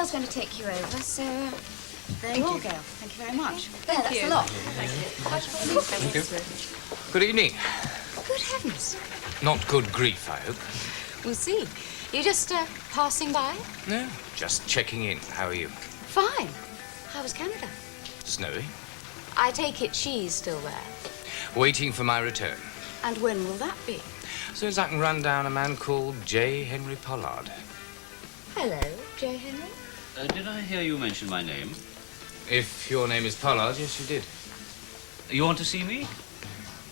Gail's going to take you over, so there you are, Gail. Thank you very much. Thank you. That's a lot. Thank you. Good evening. Good heavens. Not good grief, I hope. We'll see. You just passing by? No, just checking in. How are you? Fine. How was Canada? Snowy. I take it she's still there. Waiting for my return. And when will that be? As soon as I can run down a man called J. Henry Pollard. Hello, J. Henry. Did I hear you mention my name? If your name is Pollard, yes, you did. You want to see me?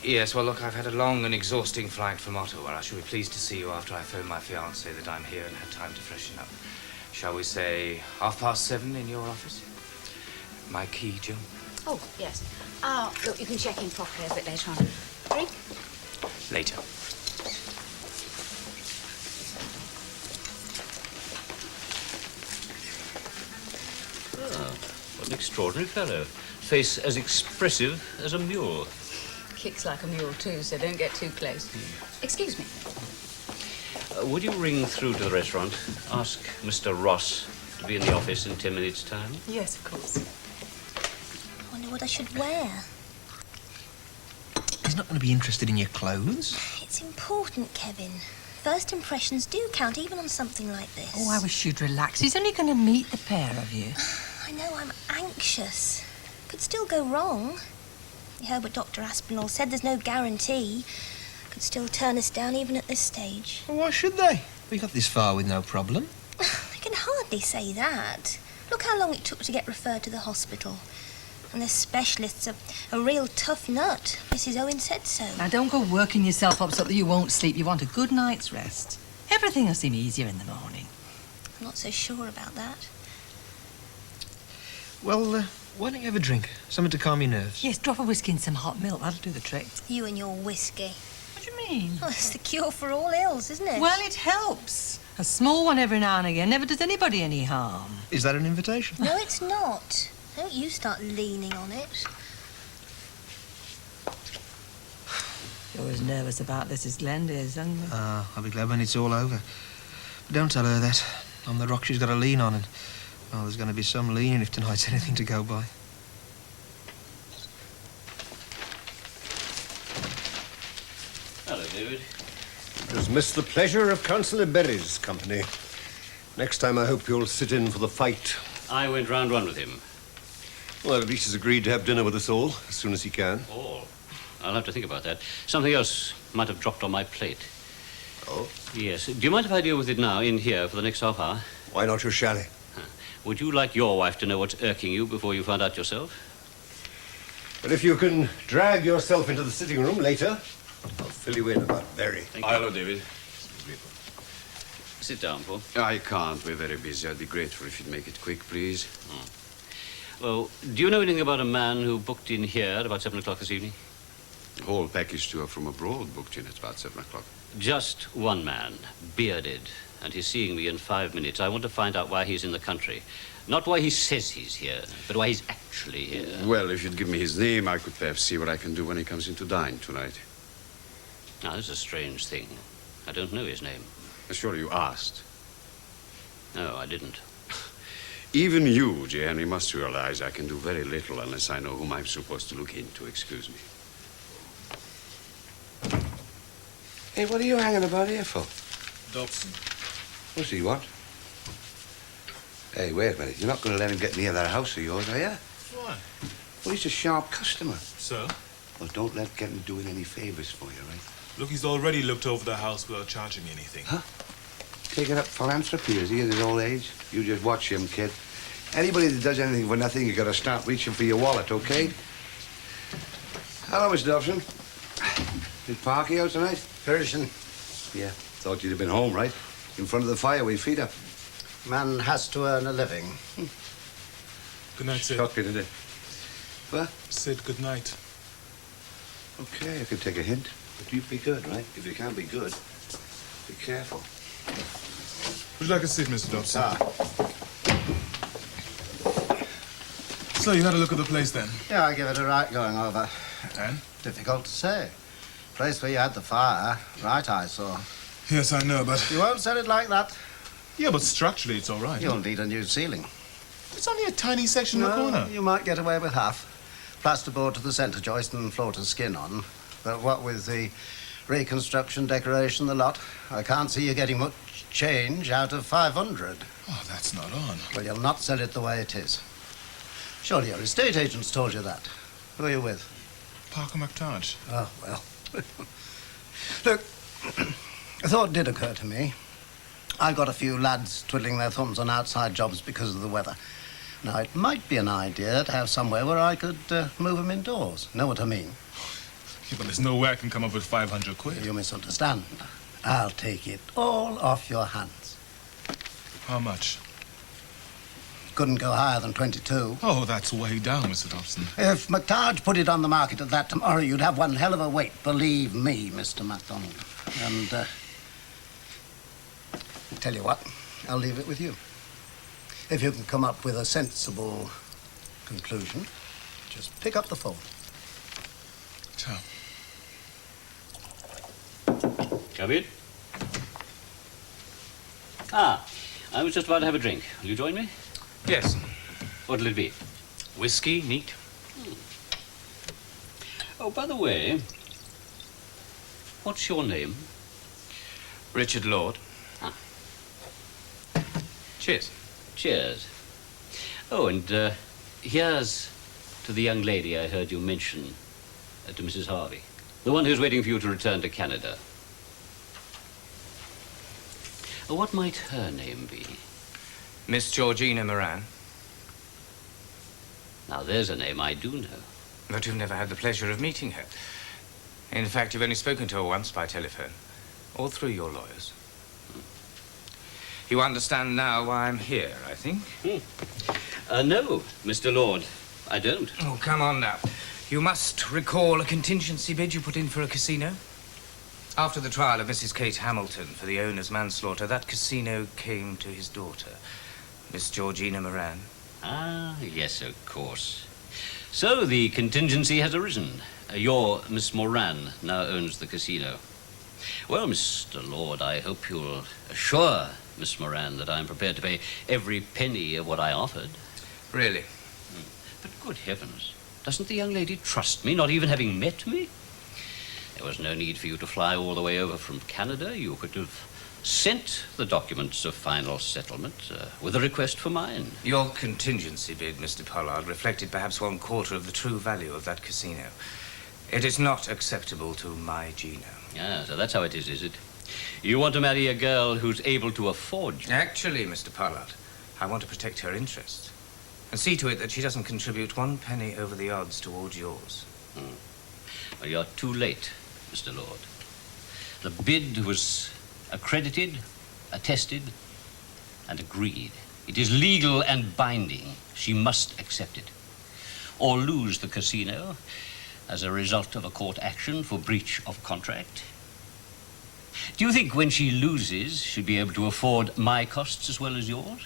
Yes, well, look, I've had a long and exhausting flight from Ottawa. I shall be pleased to see you after I phone my fiancée that I'm here and had time to freshen up. Shall we say 7:30 in your office? My key, Jill? Oh, yes. Look, you can check in properly a bit later on. Drink? Later. Ah, what an extraordinary fellow. Face as expressive as a mule. Kicks like a mule, too, so don't get too close. Excuse me. Would you ring through to the restaurant? Ask Mr. Ross to be in the office in 10 minutes' time? Yes, of course. I wonder what I should wear. He's not going to be interested in your clothes. It's important, Kevin. First impressions do count, even on something like this. Oh, I wish you'd relax. He's only going to meet the pair of you. I know, I'm anxious. Could still go wrong. You heard what Dr. Aspinall said. There's no guarantee. Could still turn us down even at this stage. Well, why should they? We got this far with no problem. I can hardly say that. Look how long it took to get referred to the hospital. And the specialist's a real tough nut. Mrs. Owen said so. Now, don't go working yourself up so that you won't sleep. You want a good night's rest. Everything will seem easier in the morning. I'm not so sure about that. Well, why don't you have a drink? Something to calm your nerves. Yes, drop a whiskey in some hot milk. That'll do the trick. You and your whiskey. What do you mean? Oh, it's the cure for all ills, isn't it? Well, it helps. A small one every now and again never does anybody any harm. Is that an invitation? No, it's not. Don't you start leaning on it. You're as nervous about this as Glenda is, aren't you? I'll be glad when it's all over. But don't tell her that. I'm the rock she's got to lean on, and, well, there's going to be some leaning if tonight's anything to go by. Hello, David. Just missed the pleasure of Councillor Berry's company. Next time I hope you'll sit in for the fight. I went round one with him. Well, at least he's agreed to have dinner with us all as soon as he can. All? I'll have to think about that. Something else might have dropped on my plate. Oh? Yes. Do you mind if I deal with it now, in here, for the next half hour? Why not your chalet? Would you like your wife to know what's irking you before you find out yourself? But if you can drag yourself into the sitting room later, I'll fill you in about Berry. Hello, David. Sit down, Paul. I can't. We're very busy. I'd be grateful if you'd make it quick, please. Well, do you know anything about a man who booked in here at about 7 o'clock this evening? The whole package tour from abroad booked in at about 7 o'clock. Just one man, bearded, and he's seeing me in 5 minutes. I want to find out why he's in the country. Not why he says he's here, but why he's actually here. Well, if you'd give me his name, I could perhaps see what I can do when he comes in to dine tonight. Now, this is a strange thing. I don't know his name. Surely you asked. No, I didn't. Even you, J. Henry, must realize I can do very little unless I know whom I'm supposed to look into. Excuse me. Hey, what are you hanging about here for? Dobson. What's he want? Hey, wait a minute. You're not going to let him get near that house of yours, are you? Why? Well, he's a sharp customer. So? Well, don't let get him doing any favors for you, right? Look, he's already looked over the house without charging me anything. Huh? Taking up philanthropy, is he, at his old age? You just watch him, kid. Anybody that does anything for nothing, you got to start reaching for your wallet, okay? Hello, Mr. Dobson. Is Parky out tonight? Persian. Yeah. Thought you'd have been home, right? In front of the fire with your feet up. Man has to earn a living. Good night, Sid. Shocking, isn't it? What? Sid, good night. Okay, I can take a hint. But you be good, right? If you can't be good, be careful. Would you like a seat, Mr. Dobson? Ah. So, you had a look at the place, then? Yeah, I give it a right going over. And? Difficult to say. Place where you had the fire, right I saw. Yes, I know, but... You won't say it like that. Yeah, but structurally it's all right. You'll need a new ceiling. It's only a tiny section in the corner. You might get away with half. Plasterboard to the centre joist and floor to skin on. But what with the reconstruction, decoration, the lot, I can't see you getting much change out of 500. Oh, that's not on. Well, you'll not sell it the way it is. Surely your estate agents told you that. Who are you with? Parker McTarge. Oh, well. Look, a thought did occur to me. I got a few lads twiddling their thumbs on outside jobs because of the weather. Now, it might be an idea to have somewhere where I could move them indoors. Know what I mean? Yeah, but there's no way I can come up with 500 quid. You misunderstand. I'll take it all off your hands. How much? Couldn't go higher than 22. Oh, that's way down, Mr. Dobson. If McTarge put it on the market at that tomorrow, you'd have one hell of a wait. Believe me, Mr. MacDonald. And, tell you what, I'll leave it with you. If you can come up with a sensible conclusion, just pick up the phone. Ciao. Come in. Ah, I was just about to have a drink. Will you join me? Yes. What'll it be? Whiskey, neat. Oh, by the way, what's your name? Richard Lord. Ah. Cheers. Cheers. Oh, and here's to the young lady I heard you mention, to Mrs. Harvey. The one who's waiting for you to return to Canada. What might her name be? Miss Georgina Moran. Now, there's a name I do know. But you've never had the pleasure of meeting her. In fact, you've only spoken to her once by telephone, or through your lawyers. You understand now why I'm here, I think? No, Mr. Lord, I don't. Oh, come on now. You must recall a contingency bid you put in for a casino. After the trial of Mrs. Kate Hamilton for the owner's manslaughter, that casino came to his daughter, Miss Georgina Moran. Ah, yes, of course. So the contingency has arisen. Your Miss Moran now owns the casino. Well, Mr. Lord, I hope you'll assure Miss Moran that I'm prepared to pay every penny of what I offered. Really? But good heavens, doesn't the young lady trust me, not even having met me? There was no need for you to fly all the way over from Canada. You could have sent the documents of final settlement with a request for mine. Your contingency bid, Mr. Pollard, reflected perhaps 1/4 of the true value of that casino. It is not acceptable to my Gina. Ah, so that's how it is it? You want to marry a girl who's able to afford you? Actually, Mr. Pollard, I want to protect her interests and see to it that she doesn't contribute 1 penny over the odds towards yours. Well, you're too late, Mr. Lord. The bid was accredited, attested, and agreed. It is legal and binding. She must accept it, or lose the casino as a result of a court action for breach of contract. Do you think when she loses, she'll be able to afford my costs as well as yours?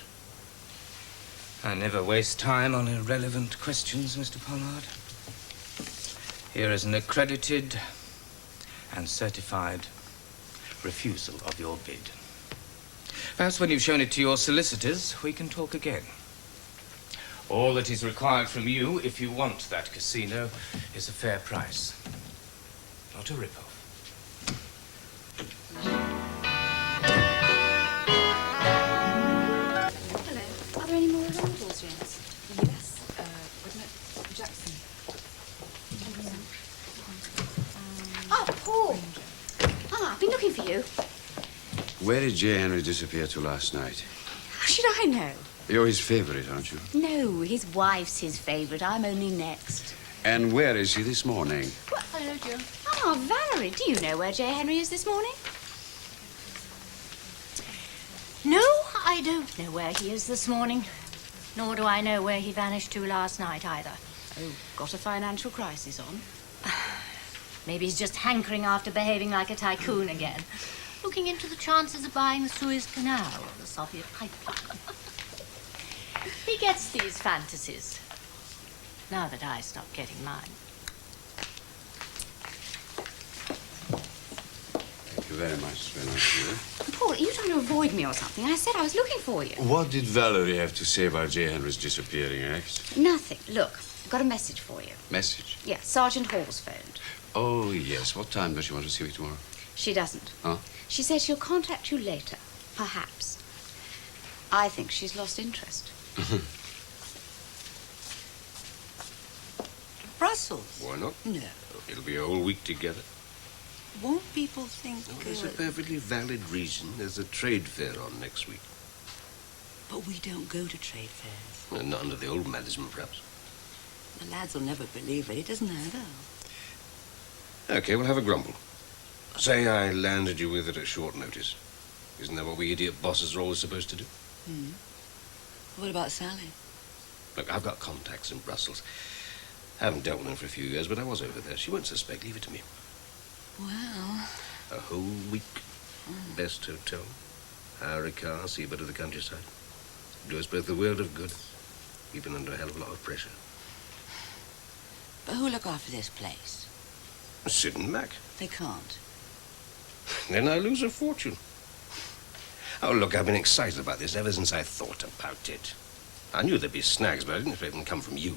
I never waste time on irrelevant questions, Mr. Pollard. Here is an accredited and certified refusal of your bid. Perhaps when you've shown it to your solicitors, we can talk again. All that is required from you, if you want that casino, is a fair price. Not a rip-off. Hello. Are there any more arrivals yet? Yes. With Jackson. Oh, Paul. I've been looking for you. Where did J. Henry disappear to last night? How should I know? You're his favorite, aren't you? No, his wife's his favourite. I'm only next. And where is he this morning? What? Hello, Joe. Oh, Valerie, do you know where J. Henry is this morning? No, I don't know where he is this morning. Nor do I know where he vanished to last night either. Oh, got a financial crisis on? Maybe he's just hankering after behaving like a tycoon again. Looking into the chances of buying the Suez Canal or the Soviet pipeline. He gets these fantasies. Now that I stopped getting mine. Thank you very much. It's very nice of you. Paul, are you trying to avoid me or something? I said I was looking for you. What did Valerie have to say about J. Henry's disappearing act? Nothing. Look, I've got a message for you. Message? Yeah, Sergeant Hall's phoned. Oh, yes. What time does she want to see me tomorrow? She doesn't. Huh? She says she'll contact you later. Perhaps. I think she's lost interest. Brussels? Why not? No. It'll be a whole week together. Won't people think... There's a perfectly valid reason. There's a trade fair on next week. But we don't go to trade fairs. Well, not under the old management, perhaps. The lads will never believe it. It doesn't matter. Okay, we'll have a grumble. Say I landed you with it at short notice. Isn't that what we idiot bosses are always supposed to do? What about Sally? Look, I've got contacts in Brussels. I haven't dealt with them for a few years, but I was over there. She won't suspect. Leave it to me. Well... A whole week. Best hotel. Hire a car, see a bit of the countryside. Do us both the world of good. We've been under a hell of a lot of pressure. But who'll look after this place? Sid and Mac. They can't. Then I lose a fortune. Oh, look, I've been excited about this ever since I thought about it. I knew there'd be snags, but I didn't expect them to come from you.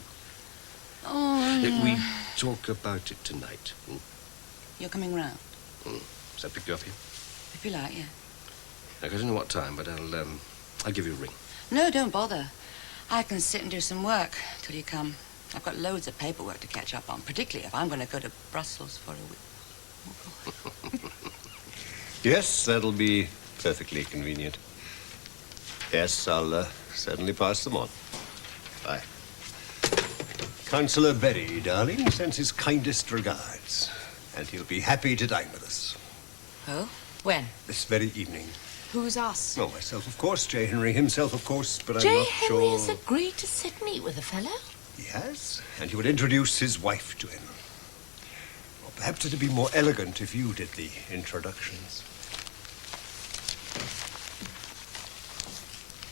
Oh, If we talk about it tonight. You're coming round? Does that pick you up here? If you like, yeah. Look, I don't know what time, but I'll give you a ring. No, don't bother. I can sit and do some work till you come. I've got loads of paperwork to catch up on, particularly if I'm going to go to Brussels for a week. Yes, that'll be perfectly convenient. Yes, I'll certainly pass them on. Bye. Councillor Berry, darling, sends his kindest regards. And he'll be happy to dine with us. Oh? When? This very evening. Who's us? Oh, myself, of course. J. Henry himself, of course, but I'm J. not Henry sure... has agreed to sit meet with a fellow? Yes, and he would introduce his wife to him. Or perhaps it'd be more elegant if you did the introductions.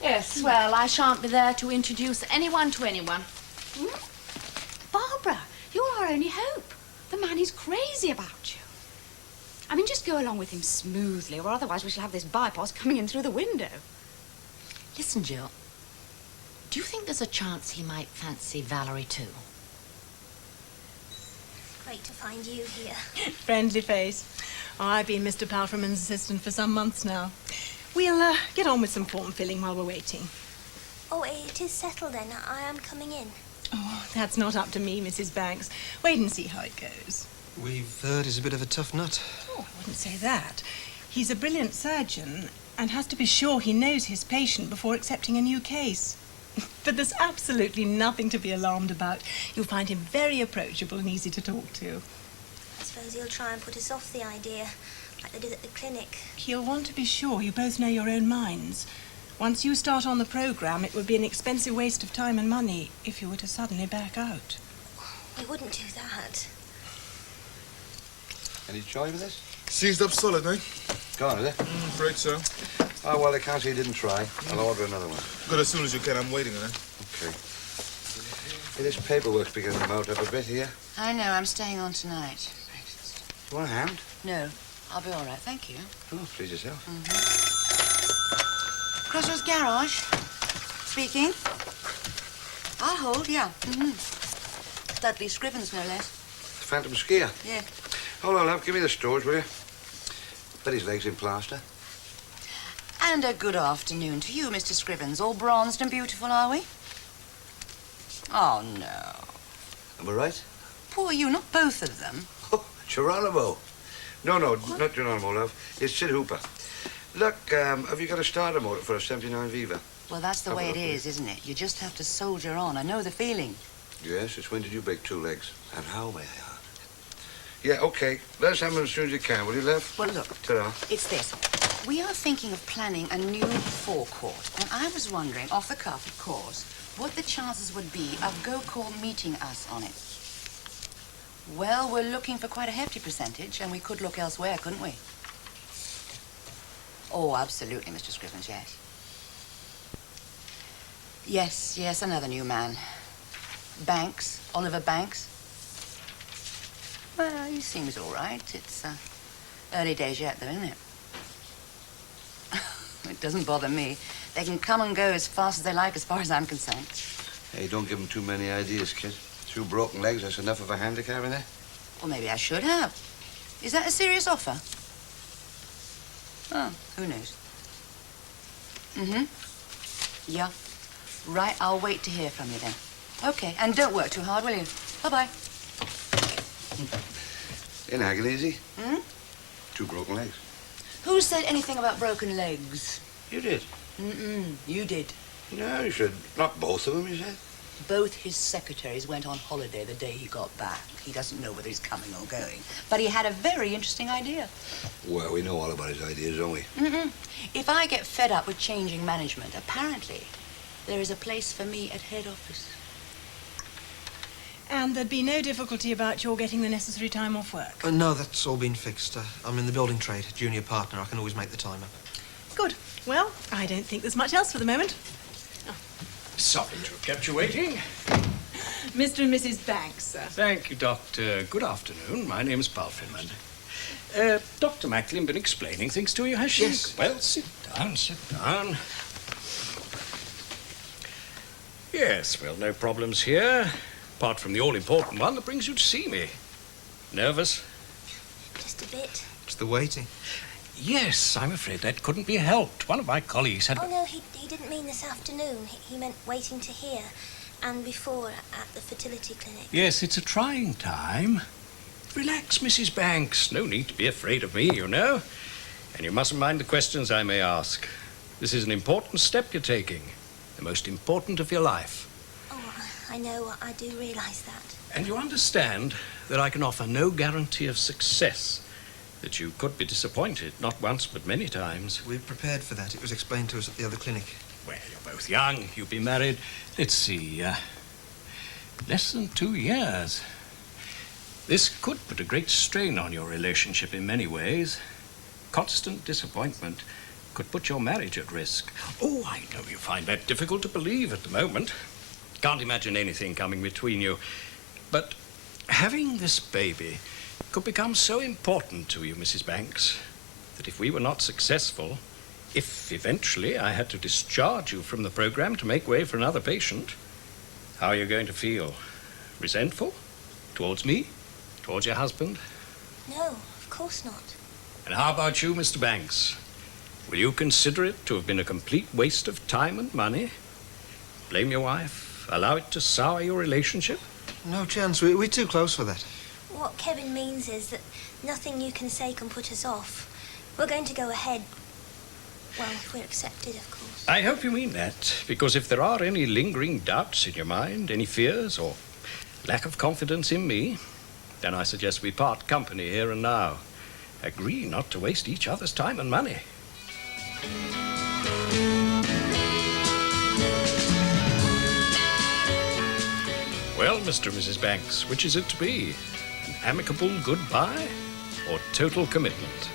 Yes, well, I shan't be there to introduce anyone to anyone. Barbara, you're our only hope. The man is crazy about you. I mean, just go along with him smoothly, or otherwise we shall have this bypass coming in through the window. Listen, Jill. Do you think there's a chance he might fancy Valerie too? Great to find you here. Friendly face. Oh, I've been Mr. Palfreyman's assistant for some months now. We'll get on with some form filling while we're waiting. Oh, it is settled then. I am coming in. Oh, that's not up to me, Mrs. Banks. Wait and see how it goes. We've heard he's a bit of a tough nut. Oh, I wouldn't say that. He's a brilliant surgeon and has to be sure he knows his patient before accepting a new case. But there's absolutely nothing to be alarmed about. You'll find him very approachable and easy to talk to. I suppose he'll try and put us off the idea, like they did at the clinic. He'll want to be sure you both know your own minds. Once you start on the programme, it would be an expensive waste of time and money if you were to suddenly back out. We wouldn't do that. Any joy with this? Seized up solid, eh? Gone, is it? Afraid so. Oh, well, I can't say he didn't try. I'll order another one. Good as soon as you can. I'm waiting, eh? Okay. Hey, this paperwork's beginning to mount up a bit here. I know, I'm staying on tonight. You want a hand? No, I'll be all right, thank you. Oh, please yourself. Crossroads Garage. Speaking. I'll hold, yeah. Dudley Scrivens, no less. Phantom skier. Yeah. Hold on, love. Give me the storage, will you? Bet his leg's in plaster. And a good afternoon to you, Mr. Scrivens. All bronzed and beautiful, are we? Oh, no. Am I right? Poor you, not both of them. Oh, Geronimo. No, not Geronimo, love. It's Sid Hooper. Look, have you got a starter motor for a 79 Viva? Well, that's the way it is, isn't it? You just have to soldier on. I know the feeling. Yes, it's when did you break 2 legs? And how, may I ask? Yeah, okay. Let's have them as soon as you can, will you, love? Well, look. Ta-ra. It's this. We are thinking of planning a new forecourt, and I was wondering, off the cuff, of course, what the chances would be of Go-Call meeting us on it. Well, we're looking for quite a hefty percentage, and we could look elsewhere, couldn't we? Oh, absolutely, Mr. Scrivens, yes. Yes, another new man. Banks, Oliver Banks. Well, he seems all right. It's early days yet, though, isn't it? Doesn't bother me. They can come and go as fast as they like as far as I'm concerned. Hey, don't give them too many ideas, kid. 2 broken legs, that's enough of a handicap in there. Well, maybe I should have. Is that a serious offer? Oh, who knows? Mm-hmm. Yeah. Right, I'll wait to hear from you then. Okay, and don't work too hard, will you? Bye-bye. In agony, is he? Hmm? 2 broken legs. Who said anything about broken legs? You did. Mm-mm, you did. No, you should. Not both of them, you said. Both his secretaries went on holiday the day he got back. He doesn't know whether he's coming or going. But he had a very interesting idea. Well, we know all about his ideas, don't we? Mm-mm. If I get fed up with changing management, apparently there is a place for me at head office. And there'd be no difficulty about your getting the necessary time off work? No, that's all been fixed. I'm in the building trade, junior partner. I can always make the time up. Good. Well, I don't think there's much else for the moment. Sorry to have kept you waiting. Mr. and Mrs. Banks, sir. Thank you, Doctor. Good afternoon. My name's Palfreyman. Dr. Maclin been explaining things to you, has she? Yes. Well, sit down, sit down. Yes, well, no problems here, apart from the all-important one that brings you to see me. Nervous? Just a bit. It's the waiting. Yes, I'm afraid that couldn't be helped. One of my colleagues had... Oh, no, he didn't mean this afternoon. He meant waiting to hear. And before, at the fertility clinic. Yes, it's a trying time. Relax, Mrs. Banks. No need to be afraid of me, you know. And you mustn't mind the questions I may ask. This is an important step you're taking. The most important of your life. Oh, I know. I do realise that. And you understand that I can offer no guarantee of success. That you could be disappointed, not once, but many times. We prepared for that. It was explained to us at the other clinic. Well, you're both young. You've been married, let's see, less than 2 years. This could put a great strain on your relationship in many ways. Constant disappointment could put your marriage at risk. Oh, I know you find that difficult to believe at the moment. Can't imagine anything coming between you. But having this baby could become so important to you, Mrs. Banks, that if we were not successful, if eventually I had to discharge you from the program to make way for another patient, how are you going to feel? Resentful? Towards me? Towards your husband? No, of course not. And how about you, Mr. Banks? Will you consider it to have been a complete waste of time and money? Blame your wife? Allow it to sour your relationship? No chance. We're too close for that. What Kevin means is that nothing you can say can put us off. We're going to go ahead. Well, if we're accepted, of course. I hope you mean that, because if there are any lingering doubts in your mind, any fears or lack of confidence in me, then I suggest we part company here and now. Agree not to waste each other's time and money. Well, Mr. and Mrs. Banks, which is it to be? An amicable goodbye or total commitment?